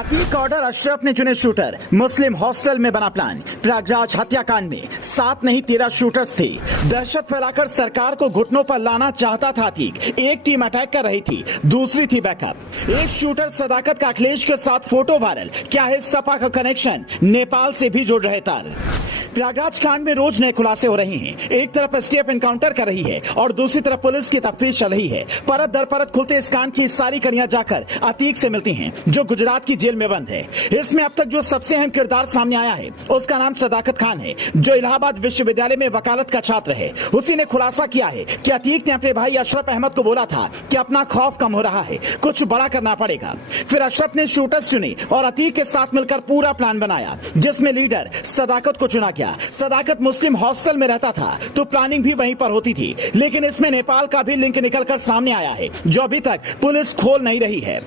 Atiq order Ashraf ने चुने shooter. मुस्लिम hostel में बना प्लान। प्रयागराज हत्याकांड में 7 नहीं 13 शूटर्स थे। दहशत फैलाकर सरकार को घुटनों पर लाना चाहता था अतीक। एक टीम अटैक कर रही थी, दूसरी थी बैकअप। एक शूटर सदाकत का अखिलेश के साथ फोटो वायरल। क्या है सपा का कनेक्शन? नेपाल से भी जुड़ रहे तार। प्रयागराज कांड में रोज नए खुलासे हो रहे हैं। एक तरफ एसटीएफ एनकाउंटर कर रही है और दूसरी तरफ पुलिस की तफ्तीश चल रही है। परत दर परत खुलते इस कांड की सारी कड़ियां जाकर अतीक से मिलती हैं, जो गुजरात की जेल में बंद है। इसमें अब तक जो सबसे अहम किरदार सामने आया है उसका नाम सदाकत खान है, जो इलाहाबाद विश्वविद्यालय में वकालत का छात्र है। उसी ने खुलासा किया है कि अतीक ने अपने भाई अशरफ अहमद को बोला था कि अपना खौफ कम हो रहा है, कुछ बड़ा करना पड़ेगा। फिर अशरफ ने शूटर्स चुने और अतीक के साथ मिलकर पूरा प्लान बनाया, जिसमें लीडर सदाकत को चुना गया। सदाकत मुस्लिम हॉस्टल में रहता था तो प्लानिंग भी वहीं पर होती थी, लेकिन इसमें नेपाल का भी लिंक निकलकर सामने आया है, जो अभी तक पुलिस खोल नहीं रही है।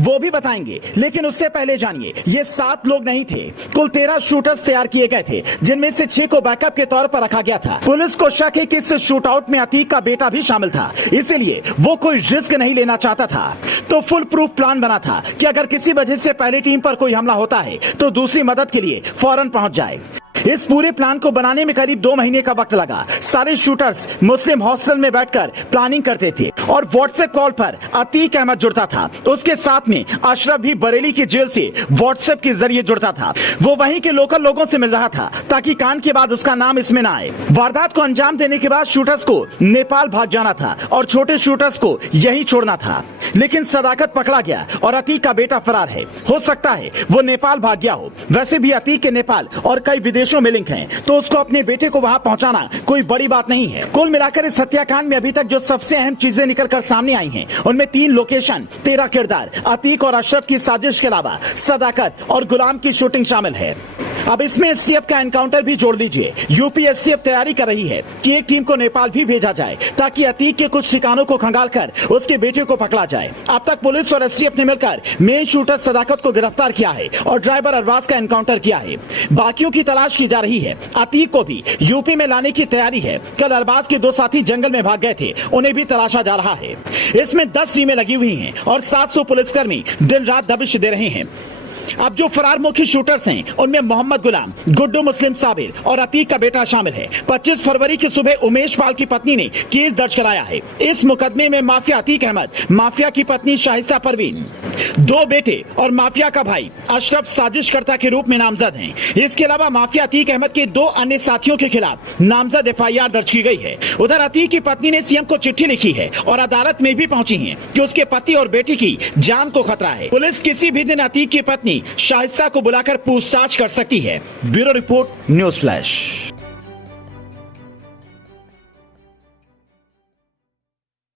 वो भी बताएंगे, लेकिन उससे पहले जानिए, ये 7 लोग नहीं थे, कुल 13 शूटर्स तैयार किए गए थे, जिनमें से 6 को बैकअप के तौर पर रखा गया था। पुलिस को शक है कि इस शूटआउट में अतीक का बेटा भी शामिल था, इसलिए वो कोई रिस्क नहीं लेना चाहता था। तो फुल प्रूफ प्लान बना था कि अगर किसी वजह से पहली टीम पर कोई हमला होता है तो दूसरी मदद के लिए फौरन पहुंच जाए। इस पूरे प्लान को बनाने में करीब 2 महीने का वक्त लगा। सारे शूटर्स मुस्लिम हॉस्टल में बैठकर प्लानिंग करते थे और व्हाट्सएप कॉल पर अतीक अहमद जुड़ता था। उसके साथ में अशरफ भी बरेली की जेल से व्हाट्सएप के जरिए जुड़ता था। वो वहीं के लोकल लोगों से मिल रहा था ताकि कांड के बाद उसका नाम इसमें ना आए। वारदात को अंजाम देने के बाद शूटर्स को नेपाल भाग जाना था और छोटे शूटर्स को यही छोड़ना था, लेकिन सदाकत पकड़ा गया और अतीक का बेटा फरार है। हो सकता है वो नेपाल भाग गया हो। वैसे भी अतीक के नेपाल और कई विदेशों में लिंक हैं, तो उसको अपने बेटे को वहां पहुंचाना कोई बड़ी बात नहीं है। कुल मिलाकर इस हत्याकांड में अभी तक जो सबसे अहम चीजें निकलकर सामने आई हैं, उनमें 3 लोकेशन, 13 किरदार, अतीक और अशरफ की साजिश के अलावा सदाकत और गुलाम की शूटिंग शामिल है। अब इसमें एसटीएफ का एनकाउंटर भी जोड़ लीजिए। यूपी एसटीएफ तैयारी कर रही है कि एक टीम को नेपाल भी भेजा जाए ताकि अतीक के कुछ ठिकानों को खंगालकर उसके बेटे को पकड़ा जाए। अब तक पुलिस और एसटीएफ ने मिलकर मेन शूटर सदाकत को गिरफ्तार किया है और ड्राइवर अरबाज का एनकाउंटर किया है। बाकियों की तलाश की जा रही है। अतीक को भी यूपी में लाने की तैयारी है। कल अरबाज के 2 साथी जंगल में भाग गए थे, उन्हें भी तलाशा जा रहा है। इसमें 10 टीमें लगी हुई हैं और 700 पुलिसकर्मी दिन रात दबिश दे रहे हैं। अब जो फरार मुख्य शूटर्स हैं, उनमें मोहम्मद गुलाम, गुड्डू मुस्लिम साबिर और अतीक का बेटा शामिल है। 25 फरवरी की सुबह उमेश पाल की पत्नी ने केस दर्ज कराया है। इस मुकदमे में माफिया अतीक अहमद, माफिया की पत्नी शाहिस्ता परवीन, 2 बेटे और माफिया का भाई अशरफ साजिशकर्ता के रूप में नामजद हैं। इसके अलावा माफिया अतीक अहमद के 2 अन्य साथियों के खिलाफ नामजद एफआईआर दर्ज की गई है। उधर अतीक की पत्नी ने सीएम को चिट्ठी लिखी है और अदालत में भी पहुंची है कि उसके पति और बेटी की जान को खतरा है। पुलिस किसी भी दिन अतीक की पत्नी शाहिस्ता को बुलाकर पूछताछ कर सकती है। Bureau report, news flash.